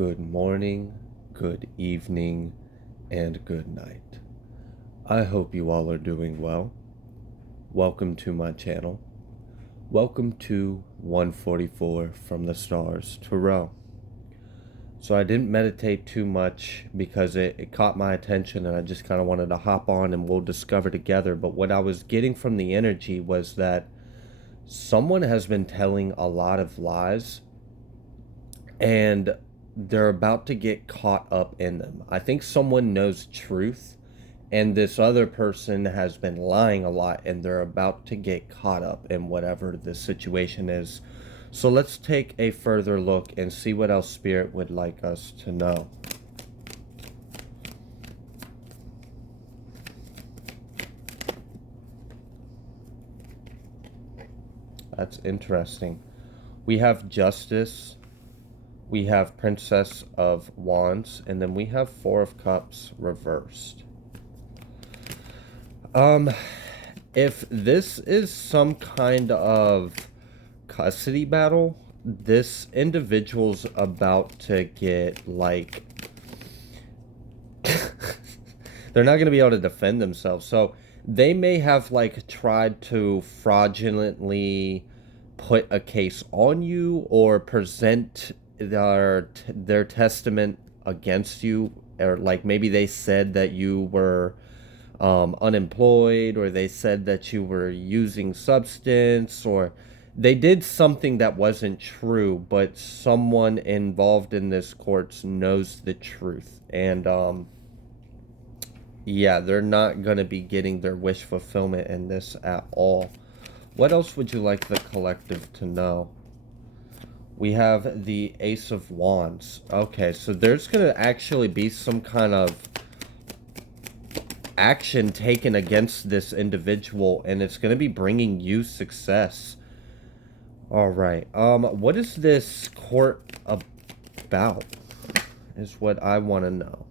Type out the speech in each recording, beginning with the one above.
Good morning, good evening, and good night. I hope you all are doing well. Welcome to my channel. Welcome to 144 from the stars Tarot. So I didn't meditate too much because it caught my attention and I just kind of wanted to hop on and we'll discover together. But what I was getting from the energy was that someone has been telling a lot of lies and they're about to get caught up in them. I think someone knows truth and this other person has been lying a lot and they're about to get caught up in whatever the situation is. So let's take a further look and see what else Spirit would like us to know. That's interesting. We have Justice, we have Princess of Wands, and then we have Four of Cups reversed. If this is some kind of custody battle, this individual's about to get, like, they're not going to be able to defend themselves. So they may have, like, tried to fraudulently put a case on you or present their testament against you, or like maybe they said that you were unemployed, or they said that you were using substance, or they did something that wasn't true, but someone involved in this courts knows the truth. And yeah, they're not going to be getting their wish fulfillment in this at all. What else would you like the collective to know? We have the Ace of Wands. Okay, so there's going to actually be some kind of action taken against this individual, and it's going to be bringing you success. All right. What is this court about? Is what I want to know.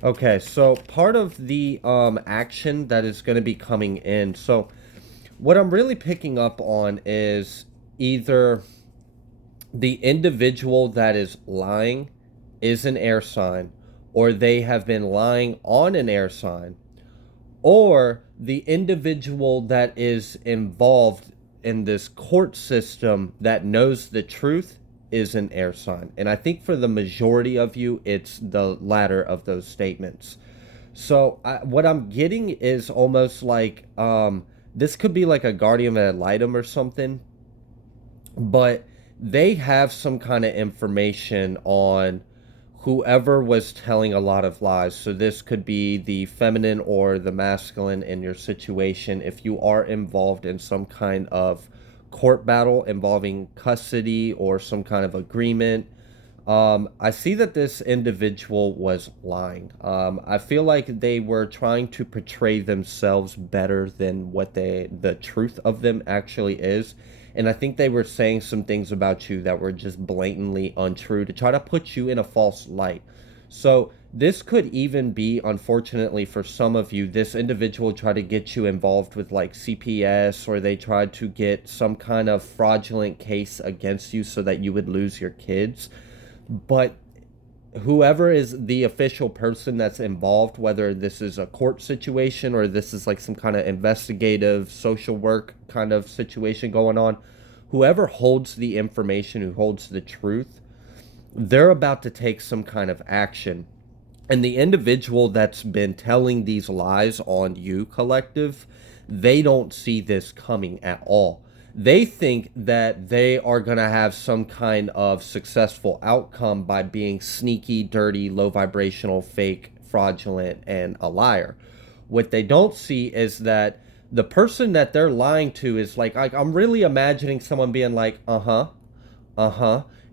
Okay, so part of the action that is going to be coming in. So what I'm really picking up on is either the individual that is lying is an air sign, or they have been lying on an air sign, or the individual that is involved in this court system that knows the truth is an air sign. And I think for the majority of you, it's the latter of those statements. So what I'm getting is almost like this could be like a guardian ad litem or something, but they have some kind of information on whoever was telling a lot of lies. So this could be the feminine or the masculine in your situation. If you are involved in some kind of court battle involving custody or some kind of agreement, I see that this individual was lying. I feel like they were trying to portray themselves better than what the truth of them actually is. And I think they were saying some things about you that were just blatantly untrue to try to put you in a false light. So this could even be, unfortunately for some of you, this individual tried to get you involved with like CPS, or they tried to get some kind of fraudulent case against you so that you would lose your kids. But whoever is the official person that's involved, whether this is a court situation or this is like some kind of investigative social work kind of situation going on, whoever holds the information, who holds the truth, they're about to take some kind of action. And the individual that's been telling these lies on you, collective, they don't see this coming at all. They think that they are going to have some kind of successful outcome by being sneaky, dirty, low vibrational, fake, fraudulent, and a liar. What they don't see is that the person that they're lying to is like I'm really imagining someone being like,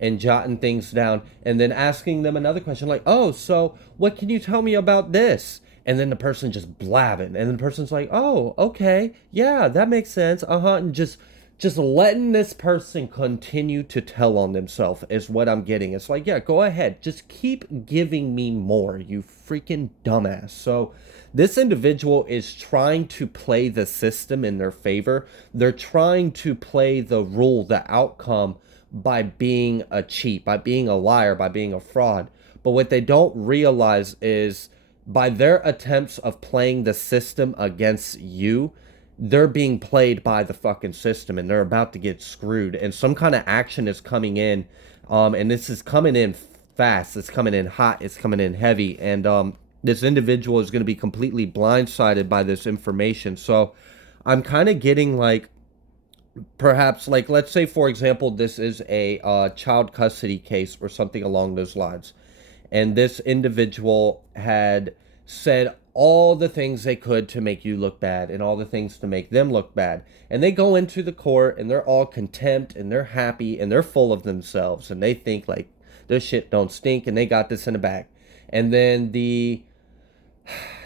and jotting things down and then asking them another question like, oh, so what can you tell me about this? And then the person just blabbing, and the person's like, oh, okay, yeah, that makes sense, and just just letting this person continue to tell on themselves is what I'm getting. It's like, yeah, go ahead. Just keep giving me more, you freaking dumbass. So this individual is trying to play the system in their favor. They're trying to play the rule, the outcome by being a cheat, by being a liar, by being a fraud. But what they don't realize is by their attempts of playing the system against you, they're being played by the fucking system and they're about to get screwed. And some kind of action is coming in. And this is coming in fast. It's coming in hot. It's coming in heavy. And this individual is going to be completely blindsided by this information. So I'm kind of getting like, perhaps, like, let's say, for example, this is a child custody case or something along those lines. And this individual had said all the things they could to make you look bad and all the things to make them look bad. And they go into the court and they're all contempt and they're happy and they're full of themselves and they think like their shit don't stink and they got this in the bag. And then the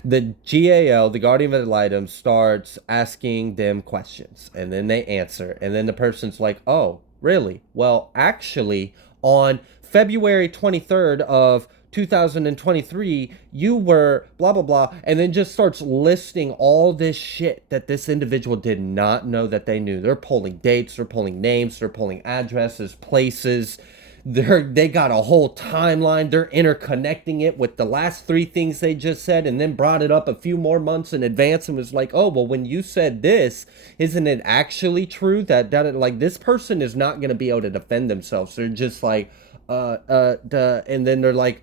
GAL, the guardian ad litem, starts asking them questions and then they answer. And then the person's like, oh, really? Well, actually, on February 23rd of 2023, you were blah, blah, blah, and then just starts listing all this shit that this individual did not know that they knew. They're pulling dates, they're pulling names, they're pulling addresses, places. They got a whole timeline. They're interconnecting it with the last three things they just said and then brought it up a few more months in advance and was like, oh, well, when you said this, isn't it actually true that like this person is not going to be able to defend themselves. They're just like, and then they're like,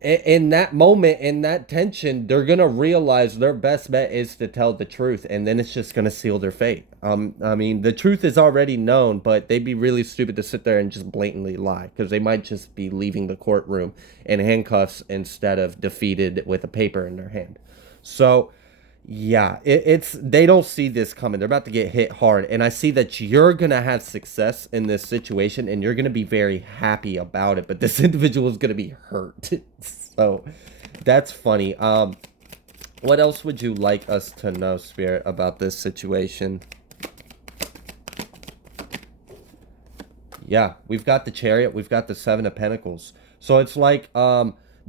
in that moment, in that tension, they're gonna realize their best bet is to tell the truth, and then it's just gonna seal their fate. I mean, the truth is already known, but they'd be really stupid to sit there and just blatantly lie, because they might just be leaving the courtroom in handcuffs instead of defeated with a paper in their hand. So yeah, it's they don't see this coming. They're about to get hit hard, and I see that you're gonna have success in this situation, and you're gonna be very happy about it. But this individual is gonna be hurt, so that's funny. What else would you like us to know, Spirit, about this situation? Yeah, we've got the Chariot, we've got the Seven of Pentacles. So it's like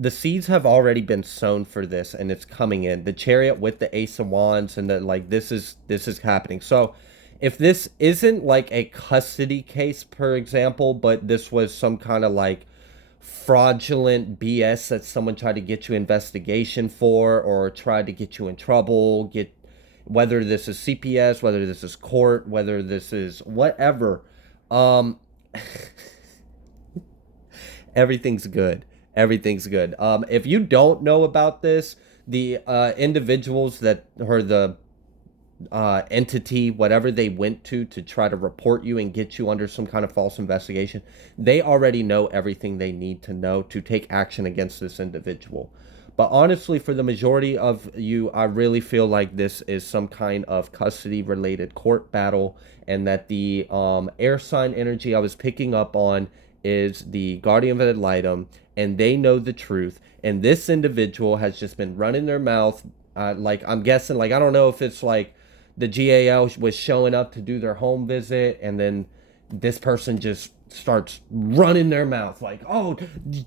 the seeds have already been sown for this and it's coming in. The Chariot with the Ace of Wands and the like this is happening. So if this isn't like a custody case, for example, but this was some kind of like fraudulent BS that someone tried to get you investigation for or tried to get you in trouble, get whether this is CPS, whether this is court, whether this is whatever, everything's good. Everything's good. If you don't know about this, the individuals that or the entity, whatever they went to try to report you and get you under some kind of false investigation, they already know everything they need to know to take action against this individual. But honestly, for the majority of you, I really feel like this is some kind of custody-related court battle, and that the air sign energy I was picking up on is the guardian ad litem, and they know the truth. And this individual has just been running their mouth. Like I'm guessing, like I don't know if it's like the GAL was showing up to do their home visit, and then this person just starts running their mouth like, oh,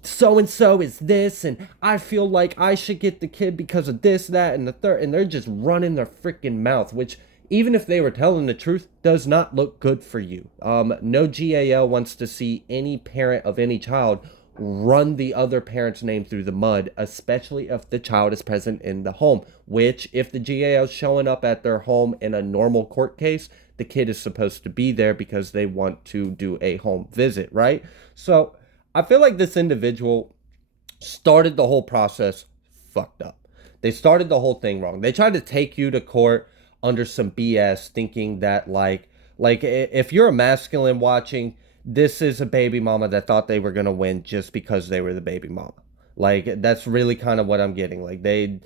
so and so is this, and I feel like I should get the kid because of this, that, and the third, and they're just running their freaking mouth, which even if they were telling the truth, does not look good for you. No GAL wants to see any parent of any child run the other parent's name through the mud, especially if the child is present in the home, which if the GAL is showing up at their home in a normal court case, the kid is supposed to be there because they want to do a home visit, right? So I feel like this individual started the whole process fucked up. They started the whole thing wrong. They tried to take you to court under some BS, thinking that like if you're a masculine watching, this is a baby mama that thought they were going to win just because they were the baby mama. Like, that's really kind of what I'm getting. Like, they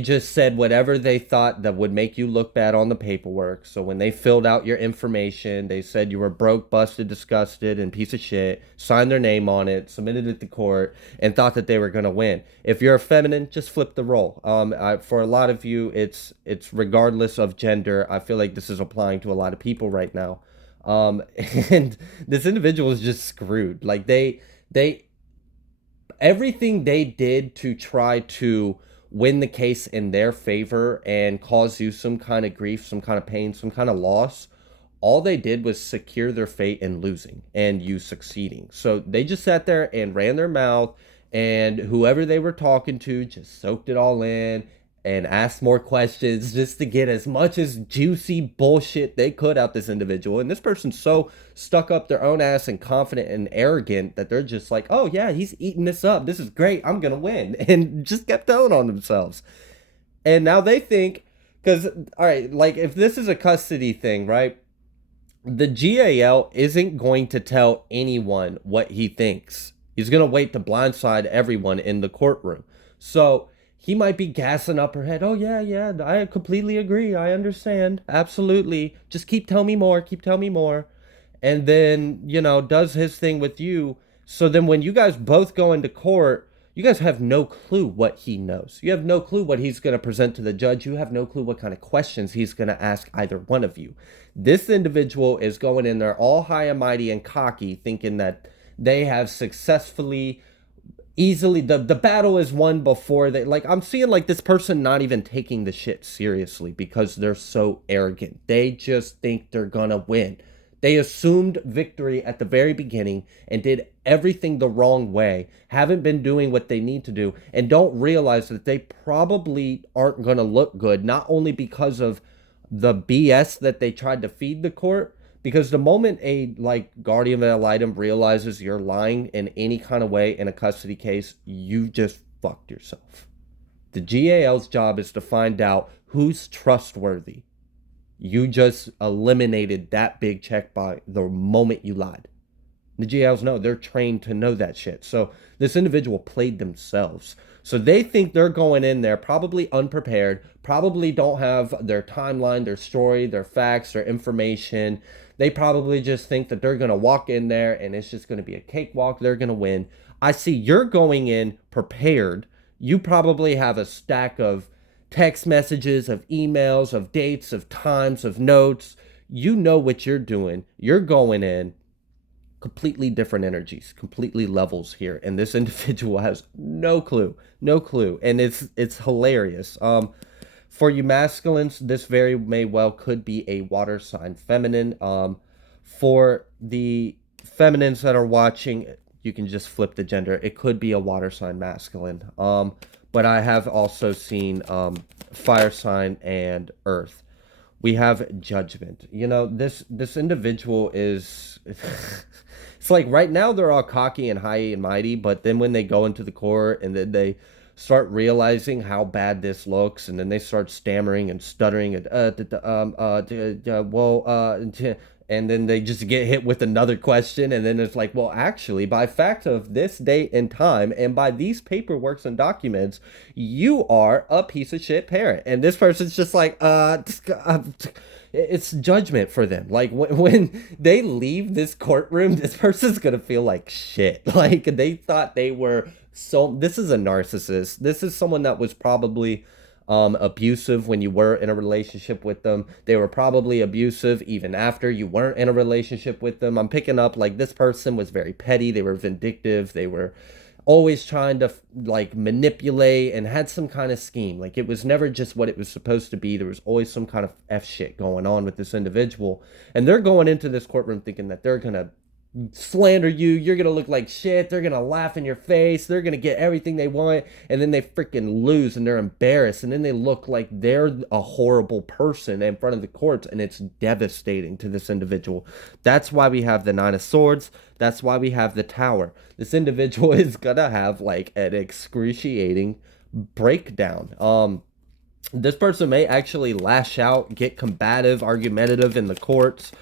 just said whatever they thought that would make you look bad on the paperwork. So when they filled out your information, they said you were broke, busted, disgusted, and piece of shit, signed their name on it, submitted it to court, and thought that they were going to win. If you're a feminine, just flip the role. For a lot of you, it's regardless of gender. I feel like this is applying to a lot of people right now. Um, and this individual is just screwed. Like they everything they did to try to win the case in their favor and cause you some kind of grief, some kind of pain, some kind of loss, all they did was secure their fate in losing and you succeeding. So they just sat there and ran their mouth, and whoever they were talking to just soaked it all in and asked more questions just to get as much as juicy bullshit they could out this individual. And this person's so stuck up their own ass and confident and arrogant that they're just like, oh yeah, he's eating this up. This is great. I'm gonna win. And just kept telling on themselves. And now they think, because all right, like if this is a custody thing, right? The GAL isn't going to tell anyone what he thinks. He's going to wait to blindside everyone in the courtroom. So he might be gassing up her head. Oh, yeah, yeah, I completely agree. I understand. Absolutely. Just keep telling me more. Keep telling me more. And then, does his thing with you. So then when you guys both go into court, you guys have no clue what he knows. You have no clue what he's going to present to the judge. You have no clue what kind of questions he's going to ask either one of you. This individual is going in there all high and mighty and cocky, thinking that they have successfully, easily, the battle is won before they, like, I'm seeing like this person not even taking the shit seriously because they're so arrogant. They just think they're gonna win. They assumed victory at the very beginning and did everything the wrong way, haven't been doing what they need to do, and don't realize that they probably aren't going to look good, not only because of the BS that they tried to feed the court, because the moment a like guardian ad litem realizes you're lying in any kind of way in a custody case, you just fucked yourself. The GAL's job is to find out who's trustworthy. You just eliminated that big check by the moment you lied. The GLs know, they're trained to know that shit. So this individual played themselves. So they think they're going in there probably unprepared, probably don't have their timeline, their story, their facts, their information. They probably just think that they're going to walk in there and it's just going to be a cakewalk. They're going to win. I see you're going in prepared. You probably have a stack of text messages, of emails, of dates, of times, of notes. You know what you're doing. You're going in completely different energies, completely levels here, and this individual has no clue, no clue, and it's hilarious. For you masculines, this very may well could be a water sign feminine. For the feminines that are watching, you can just flip the gender. It could be a water sign masculine. But I have also seen fire sign and earth. We have judgment. This individual is it's like right now they're all cocky and high and mighty, but then when they go into the court and then they start realizing how bad this looks, and then they start stammering and stuttering and and then they just get hit with another question, and then it's like, well, actually, by fact of this date and time, and by these paperworks and documents, you are a piece of shit parent. And this person's just like, it's judgment for them. Like when they leave this courtroom, this person's gonna feel like shit. Like they thought they were so. This is a narcissist. This is someone that was probably abusive when you were in a relationship with them. They were probably abusive even after you weren't in a relationship with them. I'm picking up like this person was very petty. They were vindictive. They were always trying to like manipulate and had some kind of scheme. Like it was never just what it was supposed to be. There was always some kind of F shit going on with this individual. And they're going into this courtroom thinking that they're going to slander you, you're gonna look like shit, they're gonna laugh in your face, they're gonna get everything they want, and then they freaking lose and they're embarrassed, and then they look like they're a horrible person in front of the courts, and it's devastating to this individual. That's why we have the Nine of Swords. That's why we have the Tower. This individual is gonna have like an excruciating breakdown. This person may actually lash out, get combative, argumentative in the courts.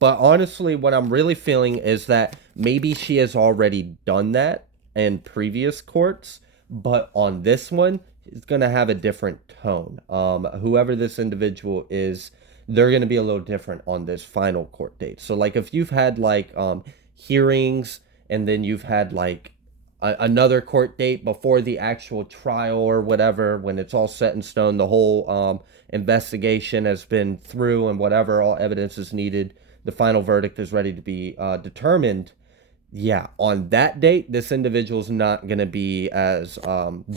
But honestly, what I'm really feeling is that maybe she has already done that in previous courts, but on this one, it's going to have a different tone. Whoever this individual is, they're going to be a little different on this final court date. So like if you've had like hearings, and then you've had like another court date before the actual trial or whatever, when it's all set in stone, the whole investigation has been through and whatever, all evidence is needed, the final verdict is ready to be determined. Yeah, on that date, this individual is not going to be as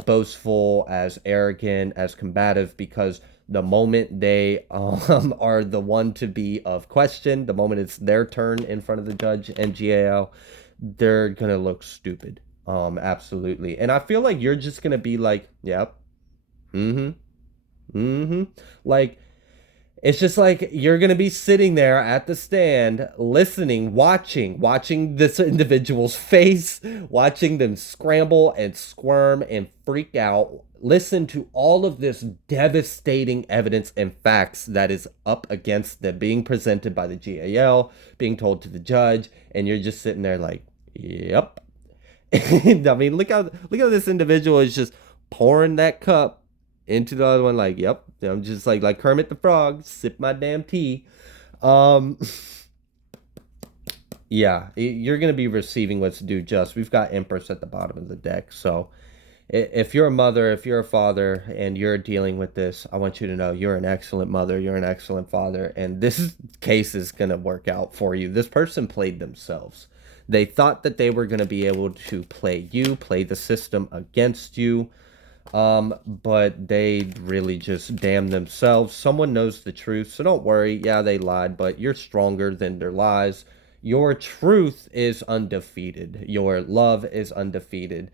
boastful, as arrogant, as combative, because the moment they are the one to be of question, the moment it's their turn in front of the judge and GAO, they're going to look stupid. Absolutely. And I feel like you're just going to be like, yep, mm hmm, mm hmm. Like, it's just like you're going to be sitting there at the stand, listening, watching this individual's face, watching them scramble and squirm and freak out. Listen to all of this devastating evidence and facts that is up against them being presented by the GAL, being told to the judge, and you're just sitting there like, yep. I mean, look how this individual is just pouring that cup into the other one, like, yep, I'm just like Kermit the Frog, sip my damn tea. Um, yeah, you're gonna be receiving what's due just. We've got Empress at the bottom of the deck, so if you're a mother, if you're a father, and you're dealing with this, I want you to know you're an excellent mother, you're an excellent father, and this case is gonna work out for you. This person played themselves. They thought that they were going to be able to play you, play the system against you, but they really just damned themselves. Someone knows the truth, so don't worry. Yeah, they lied, but you're stronger than their lies. Your truth is undefeated. Your love is undefeated.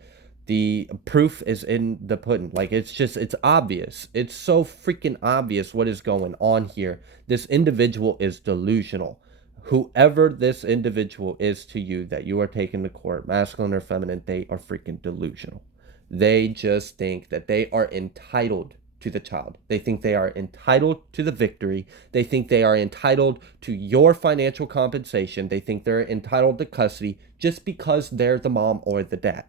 The proof is in the pudding. Like, it's obvious. It's so freaking obvious what is going on here. This individual is delusional. Whoever this individual is to you that you are taking to court, masculine or feminine, they are freaking delusional. They just think that they are entitled to the child. They think they are entitled to the victory. They think they are entitled to your financial compensation. They think they're entitled to custody just because they're the mom or the dad.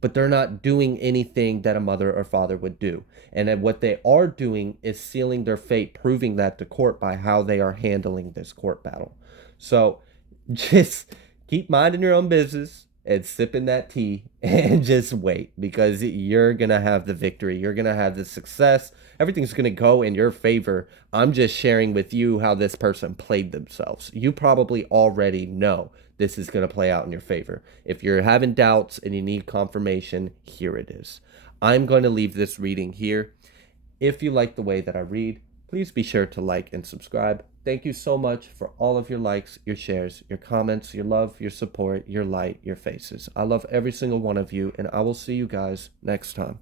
But they're not doing anything that a mother or father would do. And then what they are doing is sealing their fate, proving that to court by how they are handling this court battle. So just keep minding your own business and sipping that tea and just wait, because you're going to have the victory. You're going to have the success. Everything's going to go in your favor. I'm just sharing with you how this person played themselves. You probably already know this is going to play out in your favor. If you're having doubts and you need confirmation, here it is. I'm going to leave this reading here. If you like the way that I read, please be sure to like and subscribe. Thank you so much for all of your likes, your shares, your comments, your love, your support, your light, your faces. I love every single one of you, and I will see you guys next time.